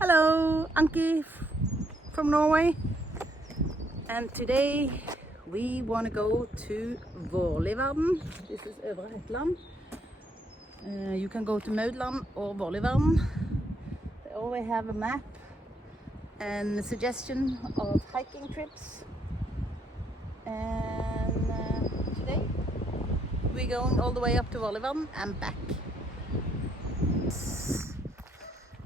Hello, Anki from Norway, and today we want to go to Vårlivarden. This is Øvre Hetland. You can go to m.o.h or Vårlivarden. They always have a map and a suggestion of hiking trips. And today we're going all the way up to Vårlivarden and back.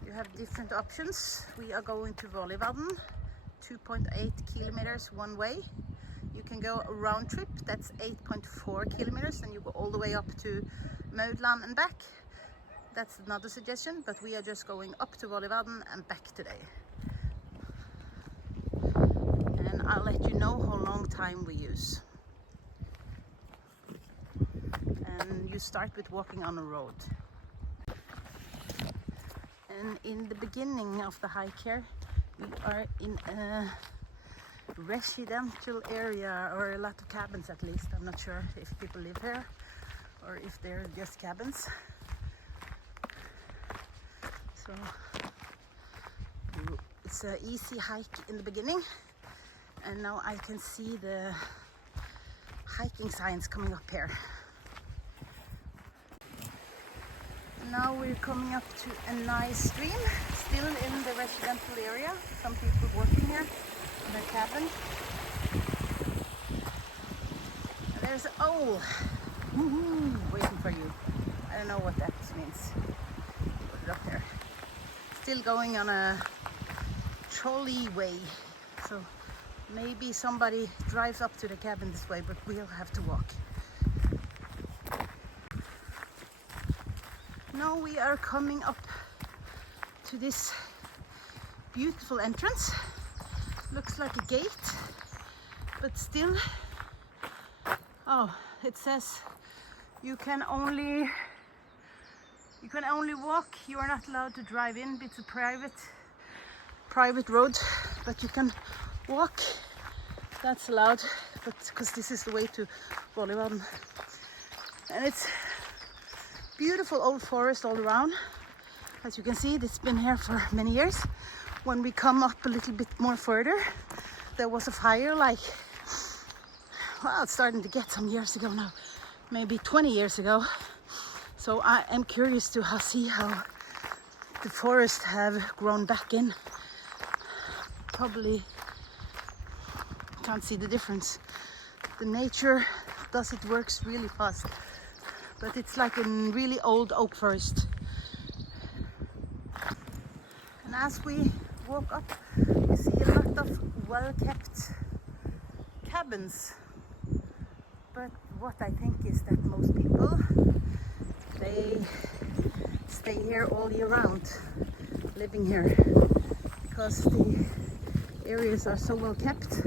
You have different options. We are going to Vårlivarden, 2.8 kilometers one way. You can go a round trip, that's 8.4 kilometers, and you go all the way up to m.o.h and back. That's another suggestion, but we are just going up to Vårlivarden and back today. And I'll let you know how long time we use. And you start with walking on a road. And in the beginning of the hike here, we are in a residential area, or a lot of cabins at least. I'm not sure if people live here or if they're just cabins. So it's an easy hike in the beginning, and now I can see the hiking signs coming up here. Now we're coming up to a nice stream, still in the residential area. Some people working here in their cabin. And there's an owl waiting for you. I don't know what that means. Put it up there. Still going on a trolley way. So maybe somebody drives up to the cabin this way, but we'll have to walk. Now we are coming up to this beautiful entrance. Looks like a gate, but still, it says you can only walk. You are not allowed to drive in. It's a private road, but you can walk. That's allowed, but because this is the way to Vårlivarden, and it's beautiful old forest all around. As you can see, it's been here for many years. When we come up a little bit more further, there was a fire it's starting to get some years ago now, maybe 20 years ago. So I am curious to see how the forest have grown back in. Probably can't see the difference. The nature works really fast. But it's like a really old oak forest. And as we walk up, we see a lot of well-kept cabins. But what I think is that most people, they stay here all year round, living here, because the areas are so well kept,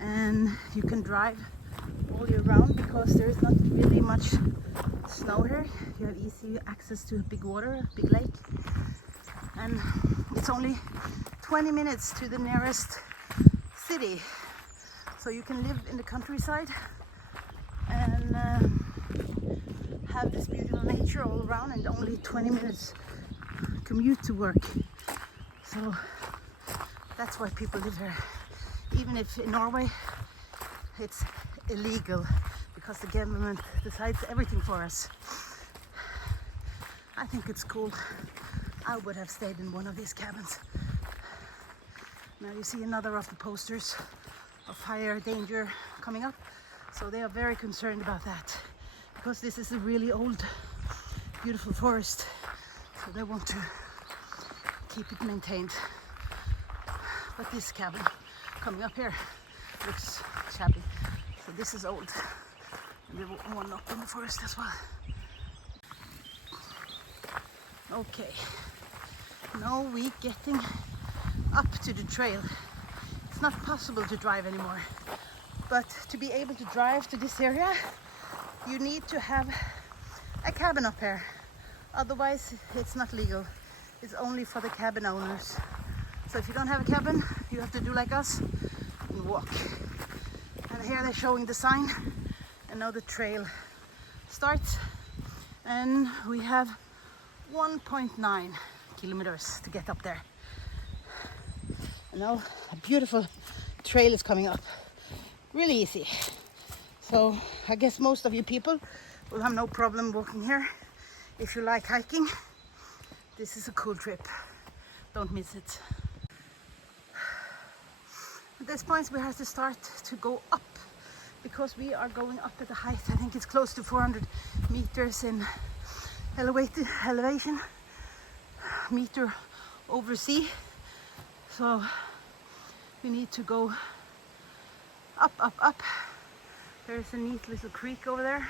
and you can drive all year round because there's not really much snow here. You have easy access to a big lake, and it's only 20 minutes to the nearest city, so you can live in the countryside and have this beautiful nature all around, and only 20 minutes commute to work. So that's why people live here, even if in Norway it's illegal, because the government decides everything for us. I think it's cool. I would have stayed in one of these cabins. Now you see another of the posters of fire danger coming up, so they are very concerned about that, because this is a really old beautiful forest, so they want to keep it maintained. But this cabin coming up here looks shabby. So this is old. And there was one up in the forest as well. Okay, now we're getting up to the trail. It's not possible to drive anymore, but to be able to drive to this area, you need to have a cabin up here. Otherwise, it's not legal. It's only for the cabin owners. So if you don't have a cabin, you have to do like us and walk. And here they're showing the sign, and now the trail starts, and we have 1.9 kilometers to get up there. And now a beautiful trail is coming up. Really easy. So I guess most of you people will have no problem walking here. If you like hiking, this is a cool trip. Don't miss it. At this point we have to start to go up because we are going up at a height, I think it's close to 400 meters in elevation, meter over sea. So we need to go up, up, up. There's a neat little creek over there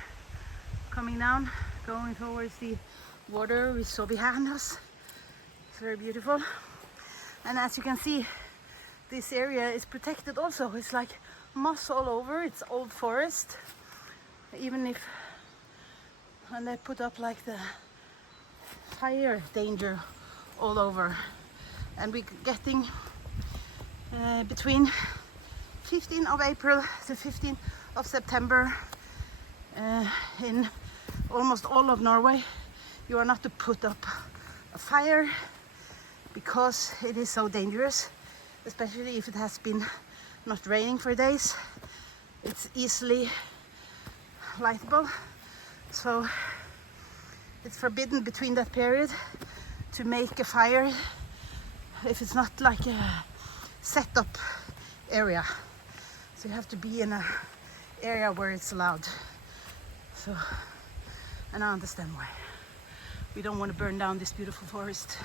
coming down, going towards the water we saw behind us. It's very beautiful. And as you can see, this area is protected also. It's like moss all over, it's old forest. Even if, and they put up like the fire danger all over. And we're getting between 15th of April to 15th of September in almost all of Norway. You are not to put up a fire because it is so dangerous, especially if it has been not raining for days. It's easily lightable, so it's forbidden between that period to make a fire if it's not like a set-up area. So you have to be in an area where it's allowed. So, and I understand why. We don't want to burn down this beautiful forest.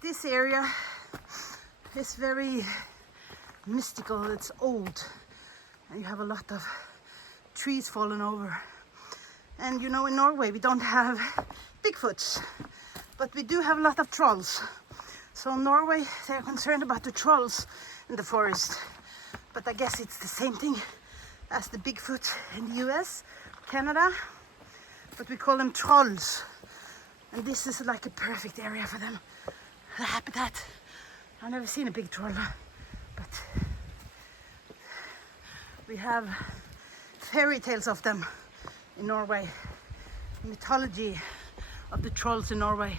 This area is very mystical. It's old and you have a lot of trees fallen over. And you know, in Norway we don't have Bigfoots, but we do have a lot of trolls. So in Norway they're concerned about the trolls in the forest, but I guess it's the same thing as the Bigfoot in the US, Canada, but we call them trolls. And this is like a perfect area for them, the habitat. I've never seen a big troll, but we have fairy tales of them in Norway, mythology of the trolls in Norway.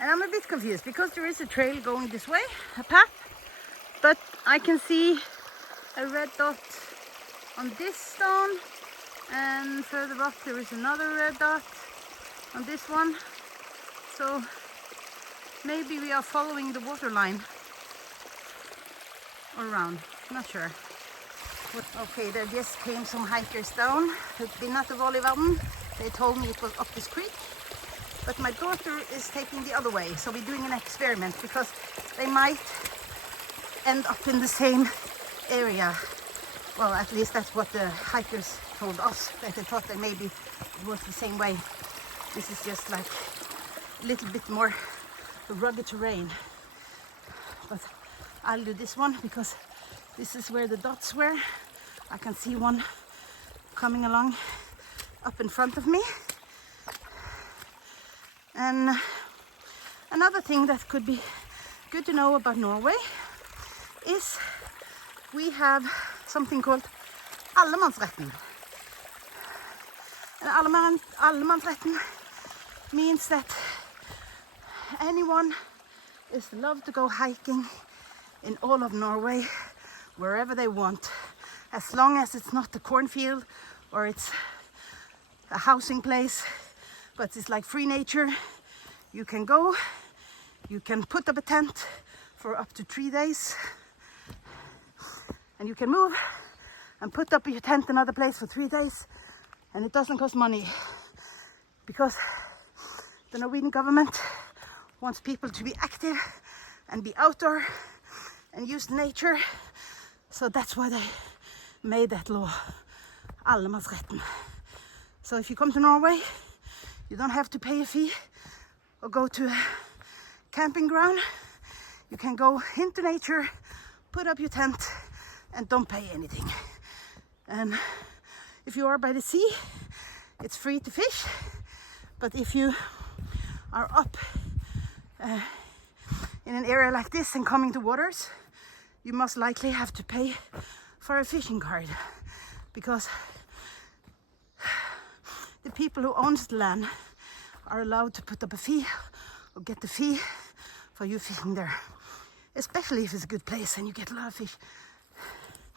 And I'm a bit confused because there is a trail going this way, a path, but I can see a red dot on this stone, and further up there is another red dot on this one. So maybe we are following the water line around, not sure. Okay, there just came some hikers down. It's been at the Vårlivarden. They told me it was up this creek, but my daughter is taking the other way, so we're doing an experiment because they might end up in the same area. Well, at least that's what the hikers told us, that they thought that maybe it was the same way. This is just like a little bit more rugged terrain, but I'll do this one because this is where the dots were. I can see one coming along up in front of me. And another thing that could be good to know about Norway is we have something called allemannsretten. And allemannsretten means that anyone is allowed to go hiking in all of Norway, wherever they want, as long as it's not a cornfield or it's a housing place, but it's like free nature. You can go, you can put up a tent for up to 3 days, and you can move and put up your tent in another place for 3 days, and it doesn't cost money because the Norwegian government wants people to be active and be outdoor and use nature. So that's why they made that law, allemannsretten. So if you come to Norway, you don't have to pay a fee or go to a camping ground. You can go into nature, put up your tent, and don't pay anything. And if you are by the sea, it's free to fish. But if you are up in an area like this and coming to waters, you most likely have to pay for a fishing card, because the people who owns the land are allowed to put up a fee or get the fee for you fishing there. Especially if it's a good place and you get a lot of fish.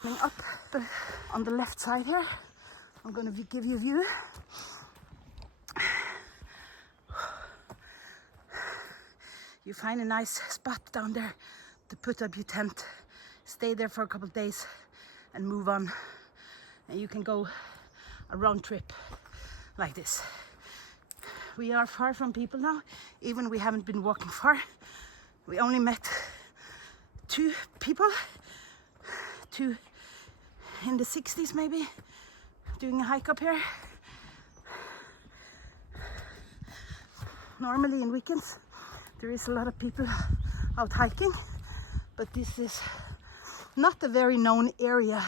Coming up on the left side here, I'm going to give you a view. You find a nice spot down there to put up your tent, stay there for a couple of days and move on. And you can go a round trip like this. We are far from people now, even we haven't been walking far. We only met 2 people, 2 in the 60s maybe, doing a hike up here. Normally in weekends there is a lot of people out hiking, but this is not a very known area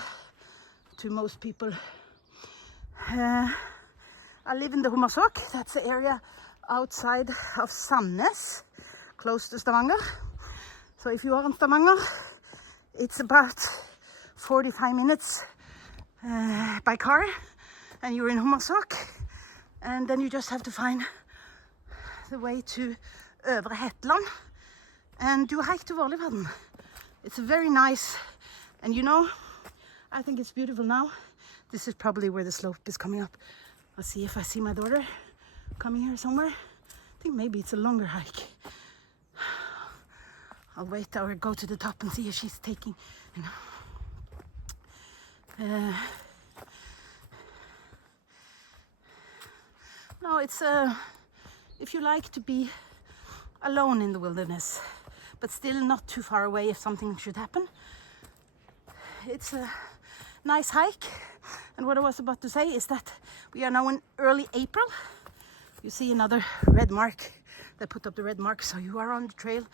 to most people. I live in the m.o.h, that's the area outside of Sandnes, close to Stavanger. So if you are in Stavanger, it's about 45 minutes by car, and you're in m.o.h, and then you just have to find the way to Øvre Hetland and do a hike to Vårlivarden. It's very nice, and you know, I think it's beautiful now. This is probably where the slope is coming up. I'll see if I see my daughter coming here somewhere. I think maybe it's a longer hike. I'll wait or go to the top and see if she's taking, you know. No, it's if you like to be alone in the wilderness, but still not too far away if something should happen. It's a nice hike. And what I was about to say is that we are now in early April. You see another red mark. They put up the red mark, so you are on the trail.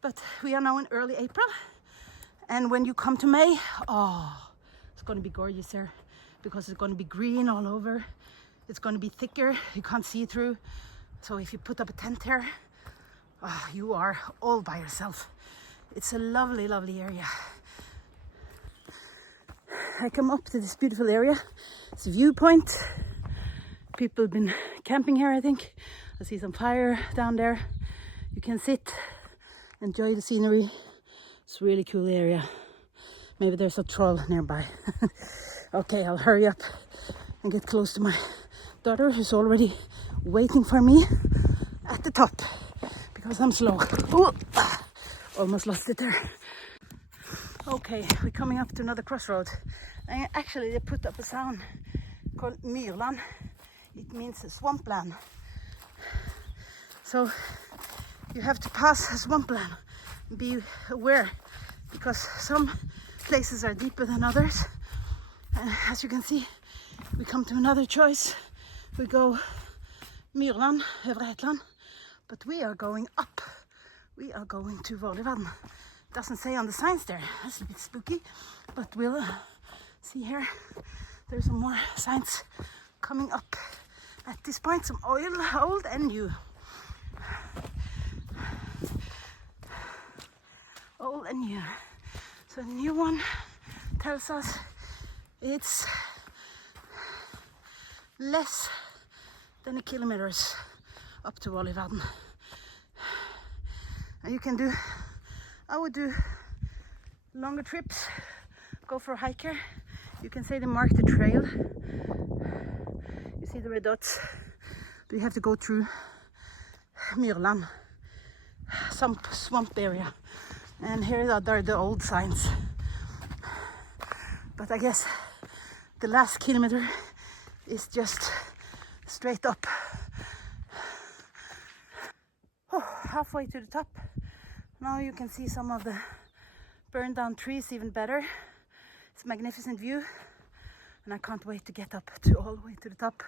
But we are now in early April. And when you come to May, oh, it's going to be gorgeous here, because it's going to be green all over. It's going to be thicker, you can't see through. So if you put up a tent here, oh, you are all by yourself. It's a lovely, lovely area. I come up to this beautiful area. It's a viewpoint. People have been camping here, I think. I see some fire down there. You can sit, enjoy the scenery. It's a really cool area. Maybe there's a troll nearby. Okay, I'll hurry up and get close to my daughter, who's already waiting for me at the top because I'm slow. Ooh, almost lost it there. Okay, we're coming up to another crossroad. And actually they put up a sign called m.o.h. It means swampland. So you have to pass a swampland. Be aware, because some places are deeper than others. And as you can see, we come to another choice. We go m.o.h, Øvre Hetland, but we are going up. We are going to Vårlivarden. Doesn't say on the signs there. That's a bit spooky, but we'll see here. There's some more signs coming up at this point, some old and new. Old and new. So the new one tells us it's less than 1 kilometer up to Vårlivarden. And you can do, I would do longer trips, go for a hike here. You can say they mark the trail. You see the red dots. But you have to go through Myrland, some swamp area. And here are the old signs. But I guess the last kilometer is just straight up. Oh, halfway to the top. Now you can see some of the burned down trees even better. It's a magnificent view, and I can't wait to get up to all the way to the top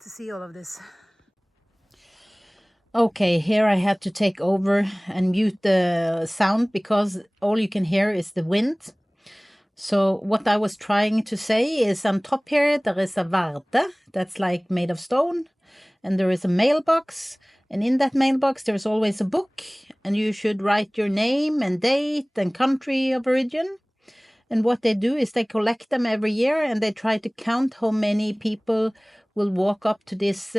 to see all of this. Okay, here I had to take over and mute the sound because all you can hear is the wind. So what I was trying to say is on top here there is a verde that's like made of stone, and there is a mailbox, and in that mailbox there's always a book, and you should write your name and date and country of origin. And what they do is they collect them every year and they try to count how many people will walk up to this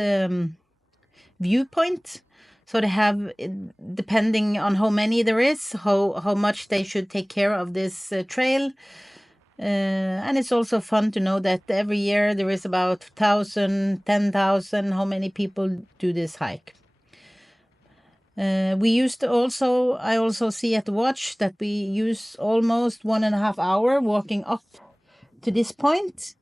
viewpoint. So they have, depending on how many there is, how much they should take care of this trail. And it's also fun to know that every year there is about 1,000, 10,000, how many people do this hike. We used to also, I also see at the watch that we use almost 1.5 hours walking up to this point.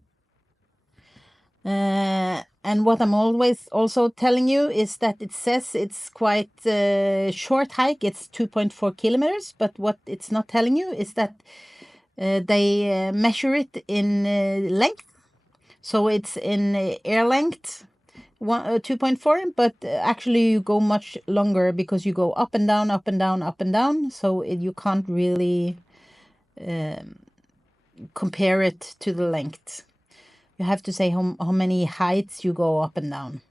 And what I'm always also telling you is that it says it's quite a short hike, it's 2.4 kilometers, but what it's not telling you is that they measure it in length. So it's in air length, 2.4, but actually you go much longer because you go up and down, up and down, up and down. So you can't really compare it to the length. You have to say how many heights you go up and down.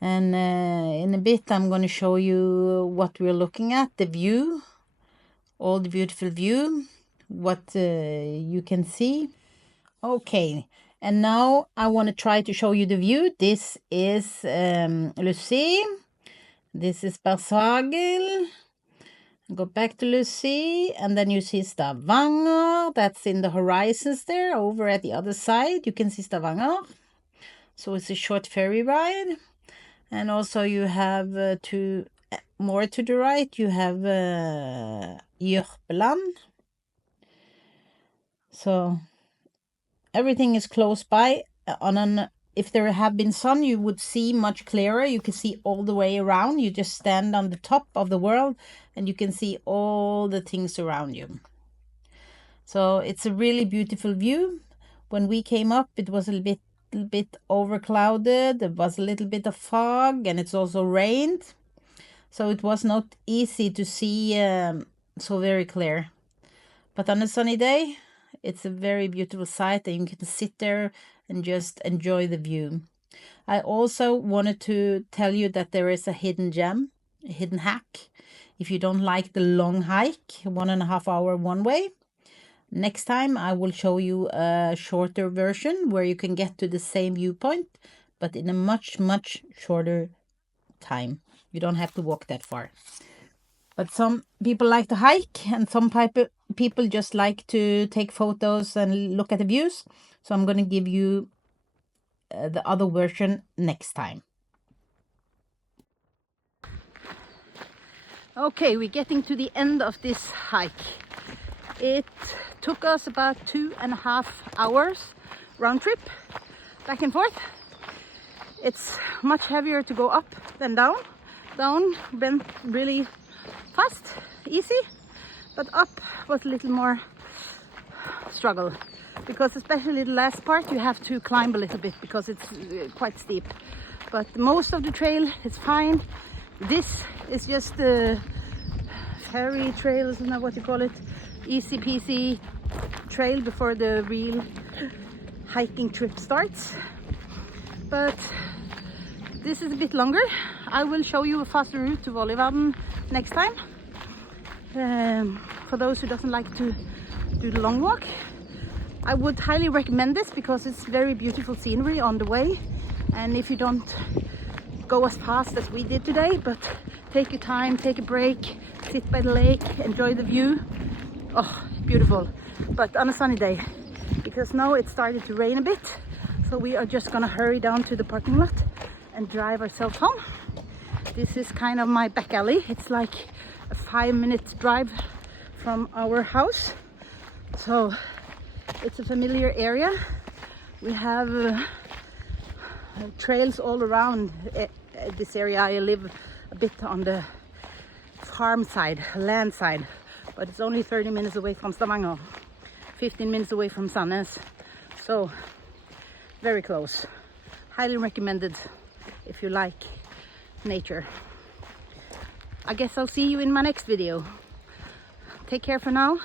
And in a bit I'm going to show you what we're looking at, the view, all the beautiful view, what you can see. Okay, and now I want to try to show you the view. This is Lucy. This is Bergsagel. Go back to Lucy, and then you see Stavanger. That's in the horizons there. Over at the other side, you can see Stavanger. So it's a short ferry ride. And also you have more to the right, you have Jørpeland. So everything is close by. If there had been sun, you would see much clearer. You can see all the way around. You just stand on the top of the world and you can see all the things around you. So it's a really beautiful view. When we came up, it was a little bit overclouded. There was a little bit of fog and it's also rained. So it was not easy to see so very clear. But on a sunny day, it's a very beautiful sight and you can sit there and just enjoy the view. I also wanted to tell you that there is a hidden gem, a hidden hack. If you don't like the long hike, 1.5 hour one way, next time I will show you a shorter version where you can get to the same viewpoint, but in a much, much shorter time. You don't have to walk that far. But some people like to hike and some people just like to take photos and look at the views. So I'm going to give you the other version next time. Okay, we're getting to the end of this hike. It took us about 2.5 hours round trip, back and forth. It's much heavier to go up than down. Down went really fast, easy, but up was a little more struggle, because especially the last part you have to climb a little bit because it's quite steep. But most of the trail is fine. This is just the ferry trail, isn't that what you call it? Easy peasy trail before the real hiking trip starts. But this is a bit longer. I will show you a faster route to Vårlivarden next time. For those who doesn't like to do the long walk, I would highly recommend this because it's very beautiful scenery on the way. And if you don't go as fast as we did today, but take your time, take a break, sit by the lake, enjoy the view. Oh, beautiful. But on a sunny day, because now it started to rain a bit, so we are just gonna hurry down to the parking lot and drive ourselves home. This is kind of my back alley. It's like a 5-minute drive from our house, so it's a familiar area. We have trails all around this area. I live a bit on the farm side, land side, but it's only 30 minutes away from Stavanger, 15 minutes away from Sandnes, so very close. Highly recommended if you like nature. I guess I'll see you in my next video. Take care for now.